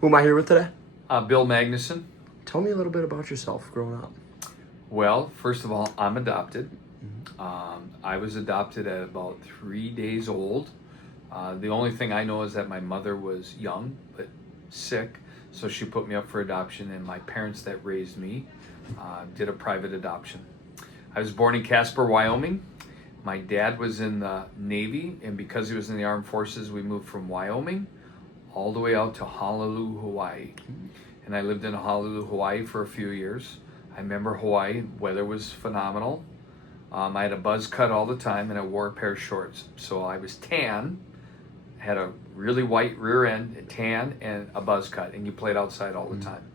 Who am I here with today? Bill Magnuson. Tell me a little bit about yourself growing up. Well, first of all, I'm adopted. I was adopted at about 3 days old. The only thing I know is that my mother was young but sick, so she put me up for adoption, and my parents that raised me did a private adoption. I was born in Casper, Wyoming. My dad was in the Navy, and because he was in the Armed Forces, we moved from Wyoming all the way out to Honolulu, Hawaii. And I lived in Honolulu, Hawaii for a few years. I remember Hawaii, weather was phenomenal. I had a buzz cut all the time, and I wore a pair of shorts. So I was tan, had a really white rear end, a tan, and a buzz cut, and you played outside all the time.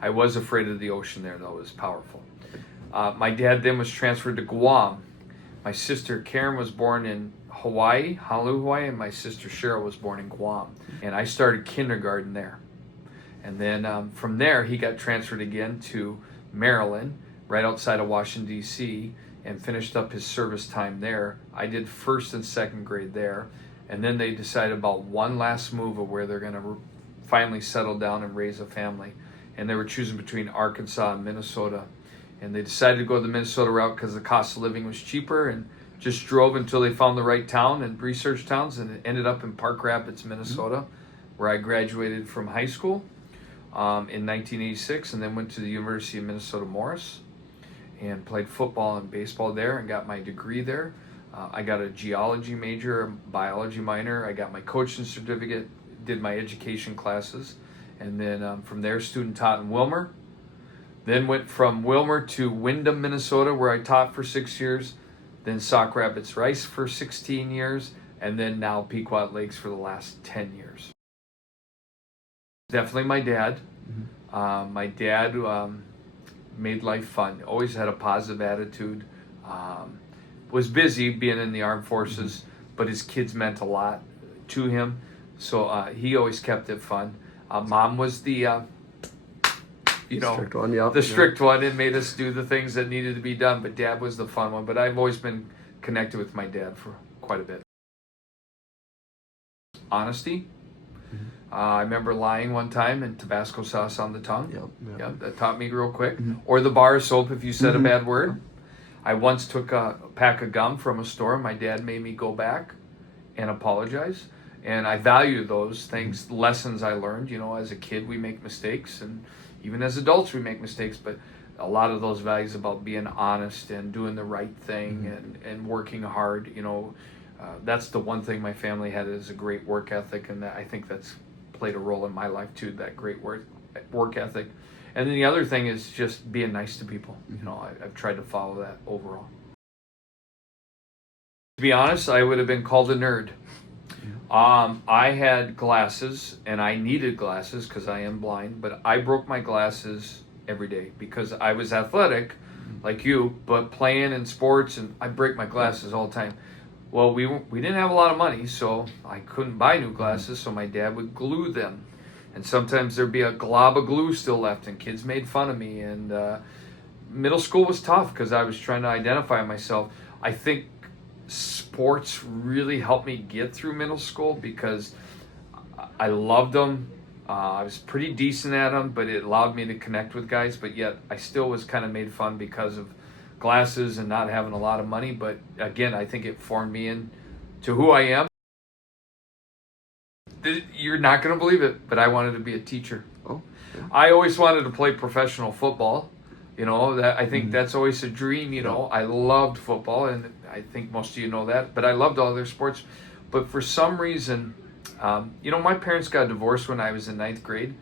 I was afraid of the ocean there, though. It was powerful. My dad then was transferred to Guam. My sister Karen was born in Hawaii, Honolulu, Hawaii, and my sister Cheryl was born in Guam. And I started kindergarten there. And then from there, he got transferred again to Maryland, right outside of Washington, D.C., and finished up his service time there. I did first and second grade there. And then they decided about one last move of where they're going to finally settle down and raise a family. And they were choosing between Arkansas and Minnesota. And they decided to go the Minnesota route because the cost of living was cheaper, and just drove until they found the right town and researched towns, and it ended up in Park Rapids, Minnesota, where I graduated from high school in 1986, and then went to the University of Minnesota Morris and played football and baseball there and got my degree there. I got a geology major, a biology minor. I got my coaching certificate, did my education classes, and then from there student taught in Wilmer. Then went from Wilmer to Windham, Minnesota, where I taught for 6 years. Then Sauk Rapids Rice for 16 years. And then now Pequot Lakes for the last 10 years. Definitely my dad. My dad made life fun. Always had a positive attitude. Was busy being in the armed forces, but his kids meant a lot to him. So he always kept it fun. Mom was the... strict one, yeah. the strict one, and made us do the things that needed to be done, but dad was the fun one. But I've always been connected with my dad for quite a bit. Honesty. I remember lying one time and Tabasco sauce on the tongue. Yep, that taught me real quick. Or the bar of soap if you said a bad word. I once took a pack of gum from a store. My dad made me go back and apologize. And I value those things, lessons I learned. You know, as a kid we make mistakes, and even as adults we make mistakes, but a lot of those values about being honest and doing the right thing and working hard, you know, that's the one thing my family had, is a great work ethic, and that, I think that's played a role in my life too, that great work ethic. And then the other thing is just being nice to people. You know, I've tried to follow that overall. To be honest, I would have been called a nerd. I had glasses, and I needed glasses because I am blind, but I broke my glasses every day because I was athletic like you, but playing in sports, and I break my glasses all the time. Well, we didn't have a lot of money, so I couldn't buy new glasses, so my dad would glue them. And sometimes there'd be a glob of glue still left, and kids made fun of me. And middle school was tough because I was trying to identify myself. I think sports really helped me get through middle school because I loved them. I was pretty decent at them, but it allowed me to connect with guys. But yet I still was kind of made fun because of glasses and not having a lot of money. But again, I think it formed me into who I am. You're not going to believe it, but I wanted to be a teacher. Oh, yeah. I always wanted to play professional football. You know, that I think that's always a dream, you know. I loved football, and I think most of you know that, but I loved all their sports. But for some reason, you know, my parents got divorced when I was in 9th grade.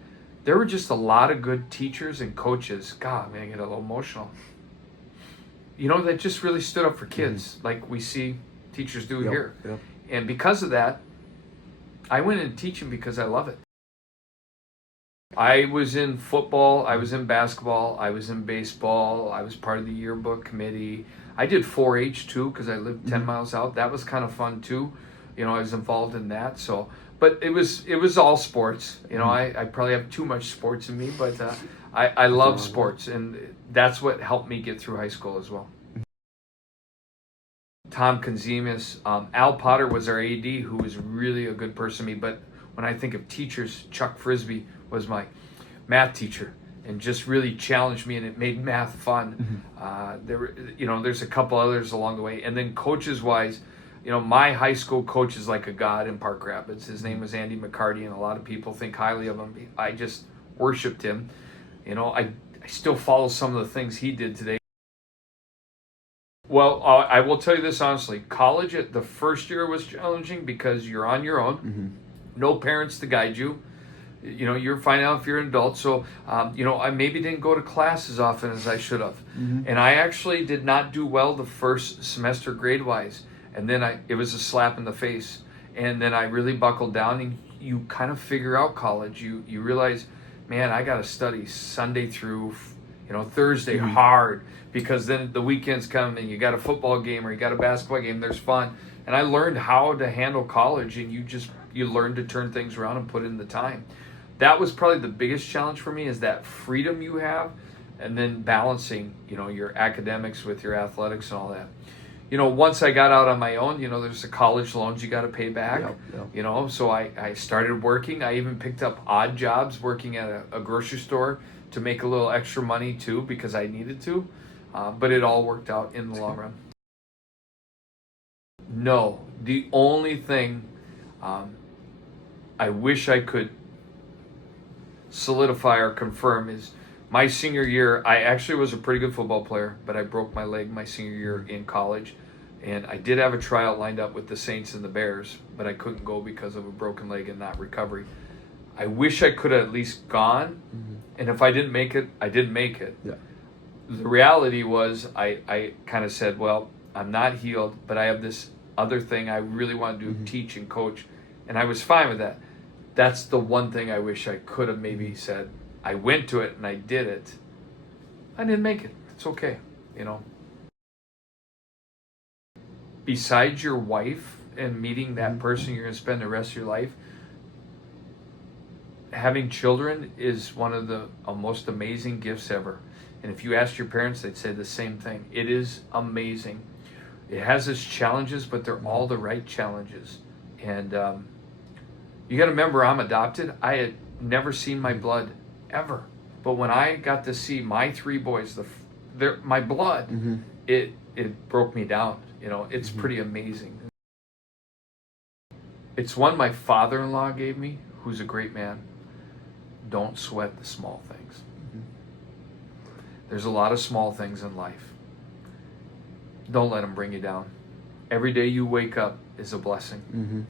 There were just a lot of good teachers and coaches. God, man, I get a little emotional. You know, that just really stood up for kids, like we see teachers do here. Yep. And because of that, I went into teaching because I love it. I was in football, I was in basketball, I was in baseball, I was part of the yearbook committee. I did 4-H too because I lived 10 miles out. That was kind of fun too. You know, I was involved in that. So, but it was all sports. You know, I probably have too much sports in me, but I love sports, and that's what helped me get through high school as well. Tom Konzimis, Al Potter was our AD, who was really a good person to me. But when I think of teachers, Chuck Frisbee was my math teacher and just really challenged me, and it made math fun. There were, there's a couple others along the way. And then coaches wise, my high school coach is like a god in Park Rapids. His name was Andy McCarty, and a lot of people think highly of him. I just worshipped him. I still follow some of the things he did today. Well, I will tell you this honestly. College, the first year was challenging because you're on your own. No parents to guide you. You're finding out if you're an adult. So, I maybe didn't go to class as often as I should have. And I actually did not do well the first semester grade-wise. And then it was a slap in the face. And then I really buckled down, and you kind of figure out college. You realize, man, I got to study Sunday through, Thursday hard, because then the weekends come and you got a football game or you got a basketball game. There's fun. And I learned how to handle college, and you learn to turn things around and put in the time. That was probably the biggest challenge for me, is that freedom you have, and then balancing, your academics with your athletics and all that. Once I got out on my own, there's the college loans you got to pay back. Yep. So I started working. I even picked up odd jobs working at a grocery store to make a little extra money too, because I needed to. But it all worked out in the long run. No, the only thing I wish I could solidify or confirm is my senior year. I actually was a pretty good football player, but I broke my leg my senior year in college, and I did have a tryout lined up with the Saints and the Bears, but I couldn't go because of a broken leg and not recovery. I wish I could have at least gone, and if I didn't make it, I didn't make it. Yeah. The reality was I kind of said, well, I'm not healed, but I have this other thing I really want to do, teach and coach, and I was fine with that. That's the one thing I wish I could have maybe said. I went to it and I did it. I didn't make it. It's okay, Besides your wife and meeting that person you're going to spend the rest of your life, having children is one of the most amazing gifts ever. And if you asked your parents, they'd say the same thing. It is amazing. It has its challenges, but they're all the right challenges. And you got to remember, I'm adopted. I had never seen my blood ever. But when I got to see my three boys, my blood, it broke me down. It's pretty amazing. It's one my father-in-law gave me, who's a great man. Don't sweat the small things. There's a lot of small things in life. Don't let them bring you down. Every day you wake up is a blessing.